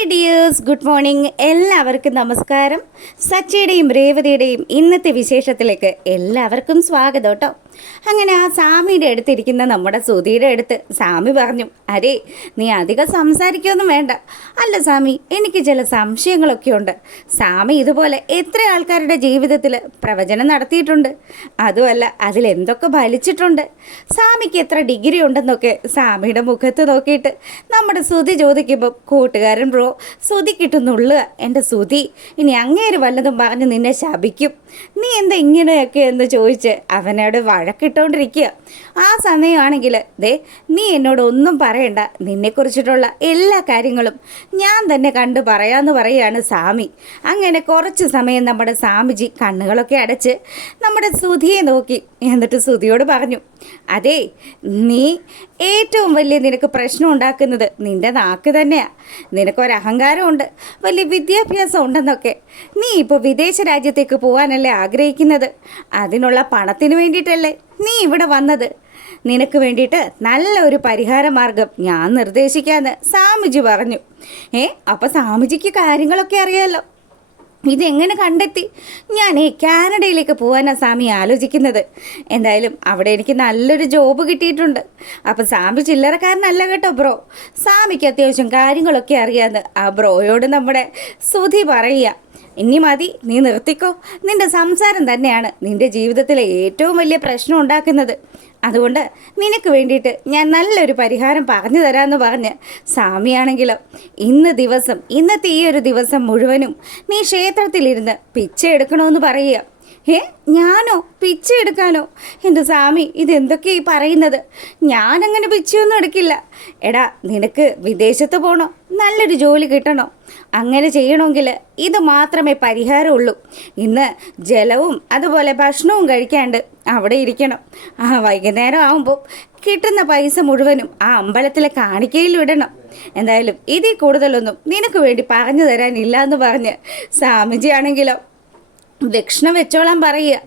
Hi dears, good morning. എല്ലാവർക്കും നമസ്കാരം. സച്ചിയുടെയും രേവതിയുടെയും ഇന്നത്തെ വിശേഷത്തിലേക്ക് എല്ലാവർക്കും സ്വാഗതം കേട്ടോ. അങ്ങനെ ആ സാമിയുടെ അടുത്തിരിക്കുന്ന നമ്മുടെ സുധിയുടെ അടുത്ത് സാമി പറഞ്ഞു, അരേ നീ അധികം സംസാരിക്കൊന്നും വേണ്ട. അല്ല സാമി, എനിക്ക് ചില സംശയങ്ങളൊക്കെ ഉണ്ട്. സാമി ഇതുപോലെ എത്ര ആൾക്കാരുടെ ജീവിതത്തിൽ പ്രവചനം നടത്തിയിട്ടുണ്ട്. അതുമല്ല അതിലെന്തൊക്കെ ഫലിച്ചിട്ടുണ്ട്. സാമിക്ക് എത്ര ഡിഗ്രി ഉണ്ടെന്നൊക്കെ സാമിയുടെ മുഖത്ത് നോക്കിയിട്ട് നമ്മുടെ സുധി ചോദിക്കുമ്പോൾ കൂട്ടുകാരൻ ബ്രോ സുധി കിട്ടുന്നുള്ളുക. എൻ്റെ സുധി ഇനി അങ്ങേര് വല്ലതും പറഞ്ഞ് നിന്നെ ശപിക്കും. നീ എന്താ ഇങ്ങനെയൊക്കെ എന്ന് ചോദിച്ച് അവനോട് വഴക്കിട്ടുകൊണ്ടിരിക്കുക. ആ സമയമാണെങ്കിൽ ദേ നീ എന്നോട് ഒന്നും പറയണ്ട, നിന്നെക്കുറിച്ചിട്ടുള്ള എല്ലാ കാര്യങ്ങളും ഞാൻ തന്നെ കണ്ടു പറയാമെന്ന് പറയുകയാണ് സാമി. അങ്ങനെ കുറച്ച് സമയം നമ്മുടെ സാമിജി കണ്ണുകളൊക്കെ അടച്ച് നമ്മുടെ സുധിയെ നോക്കി. എന്നിട്ട് സുധിയോട് പറഞ്ഞു, അതേ നീ ഏറ്റവും വലിയ നിനക്ക് പ്രശ്നം ഉണ്ടാക്കുന്നത് നിൻ്റെ നാക്ക് തന്നെയാണ്. നിനക്കൊരഹങ്കാരമുണ്ട്, വലിയ വിദ്യാഭ്യാസം ഉണ്ടെന്നൊക്കെ. നീ ഇപ്പോൾ വിദേശ രാജ്യത്തേക്ക് പോകാനല്ലേ ആഗ്രഹിക്കുന്നത്? അതിനുള്ള പണത്തിന് വേണ്ടിയിട്ടല്ലേ നീ ഇവിടെ വന്നത്? നിനക്ക് വേണ്ടിയിട്ട് നല്ല ഒരു പരിഹാര മാർഗം ഞാൻ നിർദ്ദേശിക്കാമെന്ന് സാമിജി പറഞ്ഞു. അപ്പോൾ സാമിജിക്ക് കാര്യങ്ങളൊക്കെ അറിയാമല്ലോ. ഇതെങ്ങനെ കണ്ടെത്തി? ഞാൻ കാനഡയിലേക്ക് പോകാനാണ് സാമി ആലോചിക്കുന്നത്. എന്തായാലും അവിടെ എനിക്ക് നല്ലൊരു ജോബ് കിട്ടിയിട്ടുണ്ട്. അപ്പം സാമി ചില്ലറക്കാരനല്ല കേട്ടോ ബ്രോ. സാമിക്ക് അത്യാവശ്യം കാര്യങ്ങളൊക്കെ അറിയാമെന്ന് ആ ബ്രോയോട് നമ്മുടെ സുധി പറയുക. ഇനി മതി, നീ നിർത്തിക്കോ. നിൻ്റെ സംസാരം തന്നെയാണ് നിൻ്റെ ജീവിതത്തിലെ ഏറ്റവും വലിയ പ്രശ്നം ഉണ്ടാക്കുന്നത്. അതുകൊണ്ട് നിനക്ക് വേണ്ടിയിട്ട് ഞാൻ നല്ലൊരു പരിഹാരം പറഞ്ഞു തരാമെന്ന് പറഞ്ഞ് സാമിയാണെങ്കിലോ ഇന്നത്തെ ഈ ഒരു ദിവസം മുഴുവനും നീ ക്ഷേത്രത്തിലിരുന്ന് പിച്ച എടുക്കണമെന്ന് പറയുക. ഞാനോ പിച്ച എടുക്കാനോ? എൻ്റെ സാമി ഇതെന്തൊക്കെയാ ഈ പറയുന്നത്? ഞാനങ്ങനെ പിച്ചയൊന്നും എടുക്കില്ല. എടാ നിനക്ക് വിദേശത്ത് പോകണോ? നല്ലൊരു ജോലി കിട്ടണോ? അങ്ങനെ ചെയ്യണമെങ്കിൽ ഇത് മാത്രമേ പരിഹാരമുള്ളൂ. ഇന്ന് ജലവും അതുപോലെ ഭക്ഷണവും കഴിക്കാണ്ട് അവിടെ ഇരിക്കണം. വൈകുന്നേരം ആകുമ്പോൾ കിട്ടുന്ന പൈസ മുഴുവനും ആ അമ്പലത്തിലെ കാണിക്കയിൽ വിടണം. എന്തായാലും ഇതിൽ കൂടുതലൊന്നും നിനക്ക് വേണ്ടി പറഞ്ഞു തരാനില്ല എന്ന് പറഞ്ഞ് സ്വാമിജി ആണെങ്കിലോ ദക്ഷിണ വെച്ചോളാൻ പറയുക.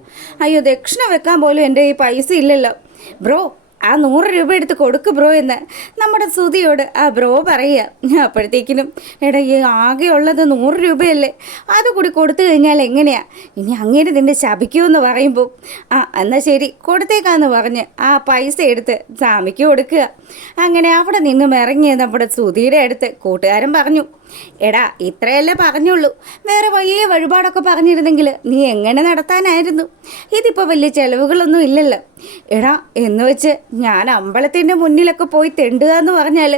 അയ്യോ, ദക്ഷിണ വെക്കാൻ പോലും എൻ്റെ ഈ പൈസ ഇല്ലല്ലോ ബ്രോ. ആ 100 രൂപ എടുത്ത് കൊടുക്ക് ബ്രോ എന്ന് നമ്മുടെ സുധിയോട് ആ ബ്രോ പറയുക. അപ്പോഴത്തേക്കിനും എടാ ഈ ആകെ ഉള്ളത് 100 രൂപയല്ലേ, അതുകൂടി കൊടുത്തു കഴിഞ്ഞാൽ എങ്ങനെയാണ്? ഇനി അങ്ങേര് നിൻ്റെ ശപിക്കുമെന്ന് പറയുമ്പോൾ എന്നാൽ ശരി കൊടുത്തേക്കാന്ന് പറഞ്ഞ് ആ പൈസ എടുത്ത് സ്വാമിക്ക് കൊടുക്കുക. അങ്ങനെ അവിടെ നിന്നും ഇറങ്ങിയ നമ്മുടെ സുധിയുടെ അടുത്ത് കൂട്ടുകാരൻ പറഞ്ഞു, എടാ ഇത്രയല്ലേ പറഞ്ഞുള്ളൂ, വേറെ വലിയ വഴിപാടൊക്കെ പറഞ്ഞിരുന്നെങ്കിൽ നീ എങ്ങനെ നടത്താനായിരുന്നു? ഇതിപ്പോൾ വലിയ ചിലവുകളൊന്നും ഇല്ലല്ലോ. എടാ എന്ന് വെച്ച് ഞാൻ അമ്പലത്തിൻ്റെ മുന്നിലൊക്കെ പോയി തെണ്ടുക എന്ന് പറഞ്ഞാൽ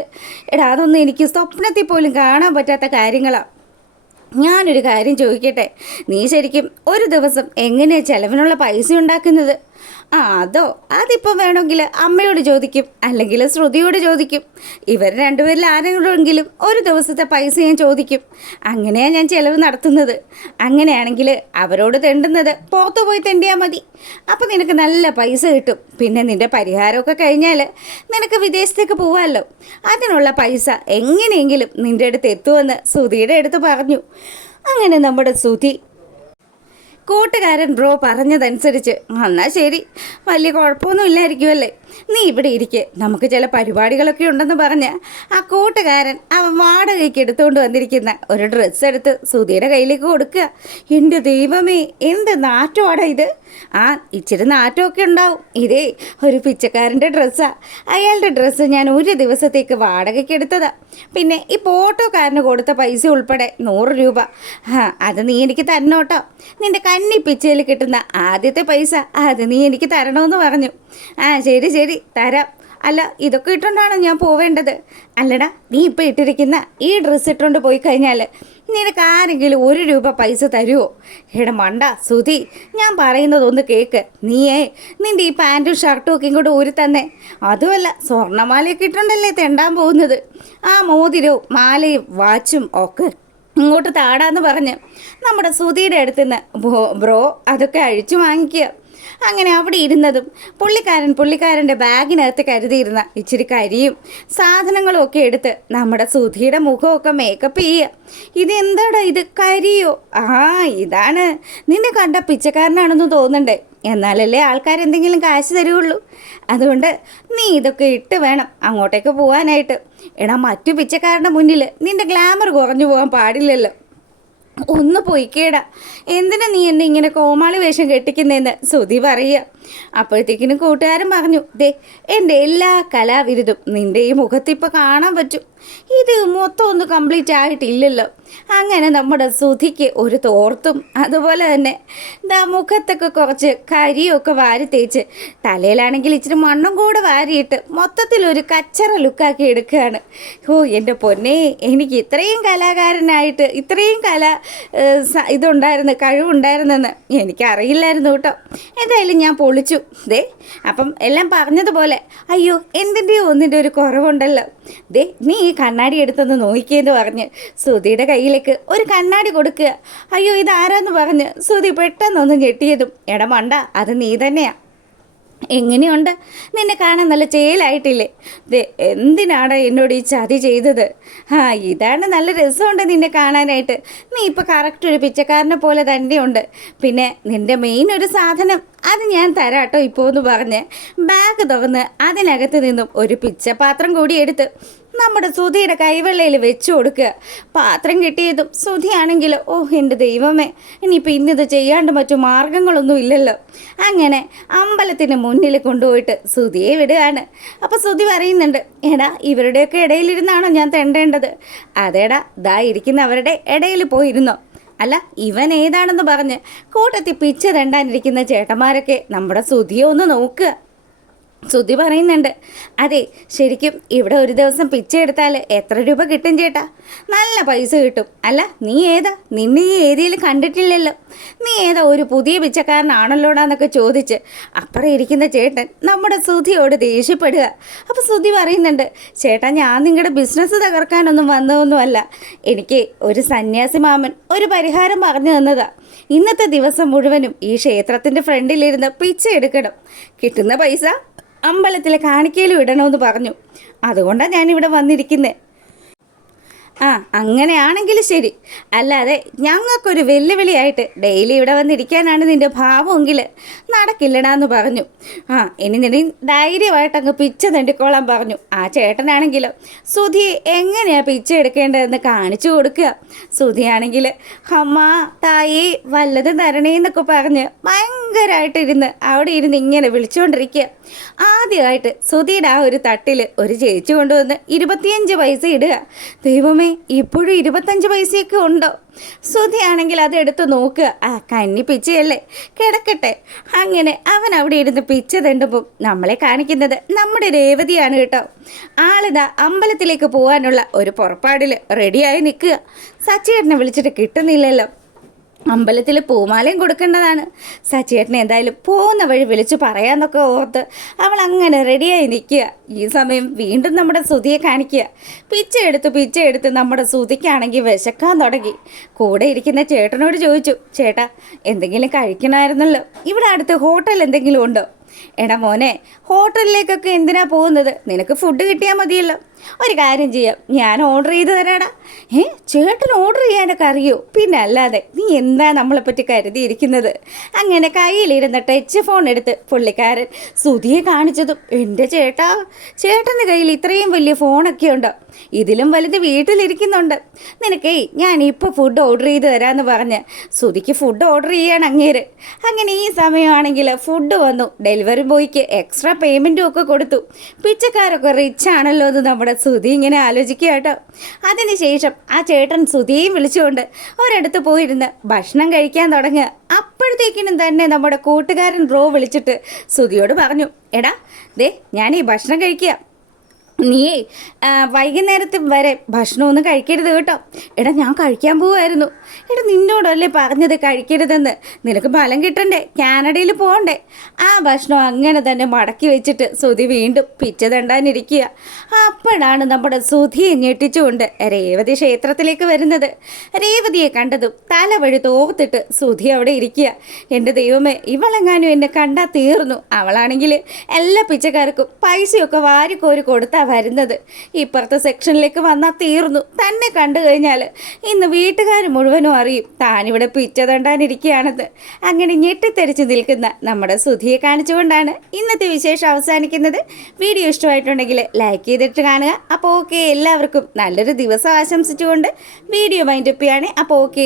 എടാ അതൊന്നും എനിക്ക് സ്വപ്നത്തിൽ പോലും കാണാൻ പറ്റാത്ത കാര്യങ്ങളാണ്. ഞാനൊരു കാര്യം ചോദിക്കട്ടെ, നീ ശരിക്കും ഒരു ദിവസം എങ്ങനെയാണ് ചിലവിനുള്ള പൈസ ഉണ്ടാക്കുന്നത്? അതോ അതിപ്പോൾ വേണമെങ്കിൽ അമ്മയോട് ചോദിക്കും, അല്ലെങ്കിൽ ശ്രുതിയോട് ചോദിക്കും. ഇവർ രണ്ടുപേരിൽ ആരെങ്കിലും ഒരു ദിവസത്തെ പൈസ ഞാൻ ചോദിക്കും. അങ്ങനെയാണ് ഞാൻ ചിലവ് നടത്തുന്നത്. അങ്ങനെയാണെങ്കിൽ അവരോട് തെണ്ടുന്നത് പുറത്തു പോയി തെണ്ടിയാൽ മതി. അപ്പോൾ നിനക്ക് നല്ല പൈസ കിട്ടും. പിന്നെ നിൻ്റെ പരിഹാരമൊക്കെ കഴിഞ്ഞാൽ നിനക്ക് വിദേശത്തേക്ക് പോകാമല്ലോ. അതിനുള്ള പൈസ എങ്ങനെയെങ്കിലും നിൻ്റെ അടുത്ത് എത്തുമെന്ന് സുധിയുടെ അടുത്ത് പറഞ്ഞു. അങ്ങനെ നമ്മുടെ സുധി കൂട്ടുകാരൻ ബ്രോ പറഞ്ഞതനുസരിച്ച് എന്നാൽ ശരി, വലിയ കുഴപ്പമൊന്നും ഇല്ലായിരിക്കുമല്ലേ, നീ ഇവിടെ ഇരിക്കെ, നമുക്ക് ചില പരിപാടികളൊക്കെ ഉണ്ടെന്ന് പറഞ്ഞ് ആ കൂട്ടുകാരൻ അവൻ വാടകയ്ക്ക് എടുത്തുകൊണ്ട് വന്നിരിക്കുന്ന ഒരു ഡ്രസ്സ് എടുത്ത് സുധിയുടെ കയ്യിലേക്ക് കൊടുക്കുക. എൻ്റെ ദൈവമേ, എന്ത് നാറ്റമാടാ ഇത്! ഇച്ചിരി നാറ്റമൊക്കെ ഉണ്ടാവും. ഇതേ ഒരു പിച്ചക്കാരൻ്റെ ഡ്രസ്സാണ്. അയാളുടെ ഡ്രസ്സ് ഞാൻ ഒരു ദിവസത്തേക്ക് വാടകയ്ക്ക് എടുത്തതാണ്. പിന്നെ ഈ ഓട്ടോക്കാരന് കൊടുത്ത പൈസ ഉൾപ്പെടെ 100 രൂപ. അത് നീ എനിക്ക് തരണോട്ടോ. നിൻ്റെ കന്നി പിച്ചയിൽ കിട്ടുന്ന ആദ്യത്തെ പൈസ അത് നീ എനിക്ക് തരണമെന്ന് പറഞ്ഞു. ശരി ശരി തരാം. അല്ല ഇതൊക്കെ ഇട്ടുകൊണ്ടാണോ ഞാൻ പോവേണ്ടത്? അല്ലടാ, നീ ഇപ്പോൾ ഇട്ടിരിക്കുന്ന ഈ ഡ്രസ്സ് ഇട്ടുകൊണ്ട് പോയി കഴിഞ്ഞാൽ നിനക്ക് ആരെങ്കിലും 1 രൂപ പൈസ തരുമോ? എടാ മണ്ട സുധി, ഞാൻ പറയുന്നതൊന്ന് കേൾക്ക്. നിൻ്റെ ഈ പാൻറ്റും ഷർട്ടും ഒക്കെ ഇങ്ങോട്ട് ഊരി തന്നെ. അതുമല്ല സ്വർണ്ണമാലയൊക്കെ ഇട്ടുണ്ടല്ലേ തെണ്ടാൻ പോകുന്നത്. ആ മോതിരവും മാലയും വാച്ചും ഒക്കെ ഇങ്ങോട്ട് താടാന്ന് പറഞ്ഞ് നമ്മുടെ സുധിയുടെ അടുത്ത് നിന്ന് ബ്രോ അതൊക്കെ അഴിച്ചു വാങ്ങിക്കുക. അങ്ങനെ അവിടെ ഇരുന്നതും പുള്ളിക്കാരൻ്റെ ബാഗിനകത്ത് കരുതിയിരുന്ന ഇച്ചിരി കരിയും സാധനങ്ങളും ഒക്കെ എടുത്ത് നമ്മുടെ സുധിയുടെ മുഖമൊക്കെ മേക്കപ്പ് ചെയ്യുക. ഇതെന്താടാ ഇത്, കരിയോ? ഇതാണ് നിന്നെ കണ്ട പിച്ചക്കാരനാണെന്ന് തോന്നണ്ടേ, എന്നാലല്ലേ ആൾക്കാരെന്തെങ്കിലും കാശ് തരുള്ളൂ. അതുകൊണ്ട് നീ ഇതൊക്കെ ഇട്ട് വേണം അങ്ങോട്ടേക്ക് പോകാനായിട്ട്. എടാ, മറ്റു പിച്ചക്കാരുടെ മുന്നിൽ നിന്റെ ഗ്ലാമർ കുറഞ്ഞു പോകാൻ പാടില്ലല്ലോ. ഒന്ന് പൊയ്ക്കേടാ, എന്തിനാ നീ എന്നെ ഇങ്ങനെ കോമാളി വേഷം കെട്ടിക്കുന്നതെന്ന് സുധി പറയുക. അപ്പോഴത്തേക്കിനും കൂട്ടുകാരൻ പറഞ്ഞു, ദേ എൻ്റെ എല്ലാ കലാവിരുതും നിൻ്റെ ഈ മുഖത്തിപ്പോൾ കാണാൻ പറ്റും. ഇത് മൊത്തം ഒന്ന് കംപ്ലീറ്റ് ആയിട്ടില്ലല്ലോ. അങ്ങനെ നമ്മുടെ സുധിക്ക് ഒരു തോർത്തും അതുപോലെ തന്നെ മുഖത്തൊക്കെ കുറച്ച് കരിയൊക്കെ വാരി തേച്ച് തലയിലാണെങ്കിൽ ഇച്ചിരി മണ്ണും കൂടെ വാരിയിട്ട് മൊത്തത്തിലൊരു കച്ചറ ലുക്കാക്കി എടുക്കുകയാണ്. എൻ്റെ പൊന്നേ, എനിക്ക് ഇത്രയും കലാകാരനായിട്ട് ഇത്രയും കഴിവുണ്ടായിരുന്നെന്ന് എനിക്കറിയില്ലായിരുന്നു കേട്ടോ. എന്തായാലും ഞാൻ പൊളിച്ചു. ദേ അപ്പം എല്ലാം പറഞ്ഞതുപോലെ, അയ്യോ എന്തിൻ്റെയോ ഒന്നിൻ്റെ ഒരു കുറവുണ്ടല്ലോ. ദേ നീ ഈ കണ്ണാടി എടുത്തൊന്ന് നോക്കിയെന്ന് പറഞ്ഞ് സുധിയുടെ കയ്യിലേക്ക് ഒരു കണ്ണാടി കൊടുക്കുക. അയ്യോ ഇതാരാന്ന് പറഞ്ഞ് സുധി പെട്ടെന്നൊന്ന് ഞെട്ടിയതും, എടാ മണ്ട, അത് നീ തന്നെയാ. എങ്ങനെയുണ്ട്, നിന്നെ കാണാൻ നല്ല ചേലായിട്ടില്ലേ? ദേ എന്തിനാണ് എന്നോട് ഈ ചതി ചെയ്തത്? ഇതാണ്, നല്ല രസമുണ്ട് നിന്നെ കാണാനായിട്ട്. നീ ഇപ്പോൾ കറക്റ്റ് ഒരു പിച്ചക്കാരനെ പോലെ തന്നെയുണ്ട്. പിന്നെ നിൻ്റെ മെയിൻ ഒരു സാധനം അത് ഞാൻ തരാട്ടോ ഇപ്പോൾ എന്ന് പറഞ്ഞ് ബാഗ് തുറന്ന് അതിനകത്ത് നിന്നും ഒരു പിച്ചപാത്രം കൂടി എടുത്ത് നമ്മുടെ സുധിയുടെ കൈവെള്ളയിൽ വെച്ചു കൊടുക്കുക. പാത്രം കിട്ടിയതും സുധിയാണെങ്കിലോ, എൻ്റെ ദൈവമേ, ഇനിയിപ്പോൾ ഇന്നിത് ചെയ്യാണ്ട് മറ്റു മാർഗങ്ങളൊന്നും ഇല്ലല്ലോ. അങ്ങനെ അമ്പലത്തിന് മുന്നിൽ കൊണ്ടുപോയിട്ട് സുധിയെ വിടുകയാണ്. അപ്പോൾ സുധി പറയുന്നുണ്ട്, എടാ ഇവരുടെയൊക്കെ ഇടയിലിരുന്നാണോ ഞാൻ തെണ്ടേണ്ടത്? അതേടാ, ദാ ഇരിക്കുന്നവരുടെ ഇടയിൽ പോയിരുന്നോ. അല്ല ഇവൻ ഏതാണെന്ന് പറഞ്ഞ് കൂട്ടത്തിൽ പിച്ച തെണ്ടാനിരിക്കുന്ന ചേട്ടന്മാരൊക്കെ നമ്മുടെ സുധിയെ ഒന്ന് നോക്കുക. സുധി പറയുന്നുണ്ട്, അതെ ശരിക്കും ഇവിടെ ഒരു ദിവസം പിച്ച എടുത്താൽ എത്ര രൂപ കിട്ടും ചേട്ടാ? നല്ല പൈസ കിട്ടും. അല്ല നീ ഏതാ, നിന്നെ ഈ ഏരിയയിൽ കണ്ടിട്ടില്ലല്ലോ, നീ ഏതാ ഒരു പുതിയ പിച്ചക്കാരനാണല്ലോടാന്നൊക്കെ ചോദിച്ച് അപ്പുറം ഇരിക്കുന്ന ചേട്ടൻ നമ്മുടെ സുധിയോട് ദേഷ്യപ്പെടുക. അപ്പോൾ സുധി പറയുന്നുണ്ട്, ചേട്ടാ ഞാൻ നിങ്ങളുടെ ബിസിനസ് തകർക്കാനൊന്നും വന്നതൊന്നുമല്ല. എനിക്ക് ഒരു സന്യാസി മാമൻ ഒരു പരിഹാരം പറഞ്ഞു തന്നതാ. ഇന്നത്തെ ദിവസം മുഴുവനും ഈ ക്ഷേത്രത്തിൻ്റെ ഫ്രണ്ടിലിരുന്ന് പിച്ച എടുക്കണം. കിട്ടുന്ന പൈസ അമ്പലത്തിലെ കാണിക്കയിലും ഇടണമെന്ന് പറഞ്ഞു. അതുകൊണ്ടാണ് ഞാനിവിടെ വന്നിരിക്കുന്നത്. അങ്ങനെയാണെങ്കിൽ ശരി, അല്ലാതെ ഞങ്ങൾക്കൊരു വെല്ലുവിളിയായിട്ട് ഡെയിലി ഇവിടെ വന്നിരിക്കാനാണ് നിൻ്റെ ഭാവമെങ്കിൽ നടക്കില്ലടാന്ന് പറഞ്ഞു. ഇനി നിന്നെ ധൈര്യമായിട്ട് അങ്ങ് പിച്ച തെണ്ടിക്കോളാൻ പറഞ്ഞു. ആ ചേട്ടനാണെങ്കിലോ സുധിയെ എങ്ങനെയാണ് പിച്ച എടുക്കേണ്ടതെന്ന് കാണിച്ചു കൊടുക്കുക. സുധിയാണെങ്കിൽ അമ്മ തായി വല്ലത് തരണേന്നൊക്കെ പറഞ്ഞ് ഭയങ്കരമായിട്ടിരുന്ന് അവിടെ ഇരുന്ന് ഇങ്ങനെ വിളിച്ചുകൊണ്ടിരിക്കുക. ആദ്യമായിട്ട് സുധിയുടെ ആ ഒരു തട്ടിൽ ഒരു ചേച്ചി കൊണ്ടുവന്ന് 25 പൈസ ഇടുക. ദൈവമേ, ഇപ്പോഴും 25 പൈസയൊക്കെ ഉണ്ടോ? സുധിയാണെങ്കിൽ അതെടുത്ത് നോക്കുക. കന്നി പിച്ചയല്ലേ, കിടക്കട്ടെ. അങ്ങനെ അവൻ അവിടെ ഇരുന്ന് പിച്ച തെണ്ടുമ്പോൾ നമ്മളെ കാണിക്കുന്നത് നമ്മുടെ രേവതിയാണ് കേട്ടോ. ആളിതാ അമ്പലത്തിലേക്ക് പോകാനുള്ള ഒരു പുറപ്പാടിൽ റെഡിയായി നിൽക്കുക. സച്ചിയേട്ടനെ വിളിച്ചിട്ട് കിട്ടുന്നില്ലല്ലോ. അമ്പലത്തിൽ പൂമാലയും കൊടുക്കേണ്ടതാണ്. സച്ചിയേട്ടനെ എന്തായാലും പോകുന്ന വഴി വിളിച്ചു പറയാമെന്നൊക്കെ ഓർത്ത് അവൾ അങ്ങനെ റെഡിയായി നിൽക്കുക. ഈ സമയം വീണ്ടും നമ്മുടെ സുധിയെ കാണിക്കുക. പിച്ച എടുത്ത് നമ്മുടെ സുധിക്കാണെങ്കിൽ വിശക്കാൻ തുടങ്ങി. കൂടെ ഇരിക്കുന്ന ചേട്ടനോട് ചോദിച്ചു, ചേട്ടാ എന്തെങ്കിലും കഴിക്കണമായിരുന്നല്ലോ, ഇവിടെ അടുത്ത് ഹോട്ടൽ എന്തെങ്കിലും ഉണ്ടോ? എടാ മോനെ, ഹോട്ടലിലേക്കൊക്കെ എന്തിനാ പോകുന്നത്? നിനക്ക് ഫുഡ് കിട്ടിയാൽ മതിയല്ലോ. ഒരു കാര്യം ചെയ്യാം, ഞാൻ ഓർഡർ ചെയ്ത് തരാടാ. ചേട്ടൻ ഓർഡർ ചെയ്യാനൊക്കെ അറിയോ? പിന്നെ അല്ലാതെ നീ എന്താ നമ്മളെപ്പറ്റി കരുതിയിരിക്കുന്നത്? അങ്ങനെ കയ്യിലിരുന്ന ടച്ച് ഫോൺ എടുത്ത് പുള്ളിക്കാരൻ സുധിയെ കാണിച്ചതും, എൻ്റെ ചേട്ടാ, ചേട്ടൻ്റെ കയ്യിൽ ഇത്രയും വലിയ ഫോണൊക്കെ ഉണ്ടോ? ഇതിലും വലുത് വീട്ടിലിരിക്കുന്നുണ്ട്. നിനക്കേ ഞാൻ ഇപ്പോൾ ഫുഡ് ഓർഡർ ചെയ്ത് തരാമെന്ന് പറഞ്ഞ് സുധിക്ക് ഫുഡ് ഓർഡർ ചെയ്യാണ് അങ്ങേര്. അങ്ങനെ ഈ സമയമാണെങ്കിൽ ഫുഡ് വന്നു. ഡെലിവറി ബോയ്ക്ക് എക്സ്ട്രാ പേയ്മെൻറ്റും ഒക്കെ കൊടുത്തു. പിച്ചക്കാരൊക്കെ റിച്ച് ആണല്ലോ എന്ന് നമ്മുടെ സുധി ഇങ്ങനെ ആലോചിക്കുക കേട്ടോ. അതിനുശേഷം ആ ചേട്ടൻ സുധിയെയും വിളിച്ചുകൊണ്ട് ഒരിടത്ത് പോയിരുന്ന് ഭക്ഷണം കഴിക്കാൻ തുടങ്ങുക. അപ്പോഴത്തേക്കിനും തന്നെ നമ്മുടെ കൂട്ടുകാരൻ ബ്രോ വിളിച്ചിട്ട് സുധിയോട് പറഞ്ഞു, എടാ ദേ ഞാൻ ഈ ഭക്ഷണം കഴിക്കുക, നീയേ വൈകുന്നേരത്ത് വരെ ഭക്ഷണമൊന്നും കഴിക്കരുത് കേട്ടോ. എടാ ഞാൻ കഴിക്കാൻ പോവായിരുന്നു. എടാ നിന്നോടല്ലേ പറഞ്ഞത് കഴിക്കരുതെന്ന്. നിനക്ക് ഫലം കിട്ടണ്ടേ, കാനഡയിൽ പോകണ്ടേ. ആ ഭക്ഷണം അങ്ങനെ തന്നെ മടക്കി വെച്ചിട്ട് സുധി വീണ്ടും പിച്ച തണ്ടാനിരിക്കുക. അപ്പോഴാണ് നമ്മുടെ സുധിയെ ഞെട്ടിച്ചുകൊണ്ട് രേവതി ക്ഷേത്രത്തിലേക്ക് വരുന്നത്. രേവതിയെ കണ്ടതും തല വഴി തോർത്തിട്ട് സുധി അവിടെ ഇരിക്കുക. എൻ്റെ ദൈവമേ, ഇവളെങ്ങാനും എന്നെ കണ്ടാൽ തീർന്നു. അവളാണെങ്കിൽ എല്ലാ പിച്ചക്കാർക്കും പൈസയൊക്കെ വാരിക്കോരി കൊടുത്താൽ വരുന്നത്. ഇപ്പുറത്തെ സെക്ഷനിലേക്ക് വന്നാൽ തീർന്നു. തന്നെ കണ്ടു കഴിഞ്ഞാൽ ഇന്ന് വീട്ടുകാർ മുഴുവനും അറിയും താനിവിടെ പിച്ച തണ്ടാനിരിക്കുകയാണെന്ന്. അങ്ങനെ ഞെട്ടിത്തെറിച്ച് നിൽക്കുന്ന നമ്മുടെ സുധിയെ കാണിച്ചുകൊണ്ടാണ് ഇന്നത്തെ വിശേഷം അവസാനിക്കുന്നത്. വീഡിയോ ഇഷ്ടമായിട്ടുണ്ടെങ്കിൽ ലൈക്ക് ചെയ്തിട്ട് കാണുക. അപ്പോൾ ഓക്കെ, എല്ലാവർക്കും നല്ലൊരു ദിവസം ആശംസിച്ചുകൊണ്ട് വീഡിയോ വൈൻഡപ്പ് ചെയ്യാണ്. അപ്പോൾ ഓക്കെ.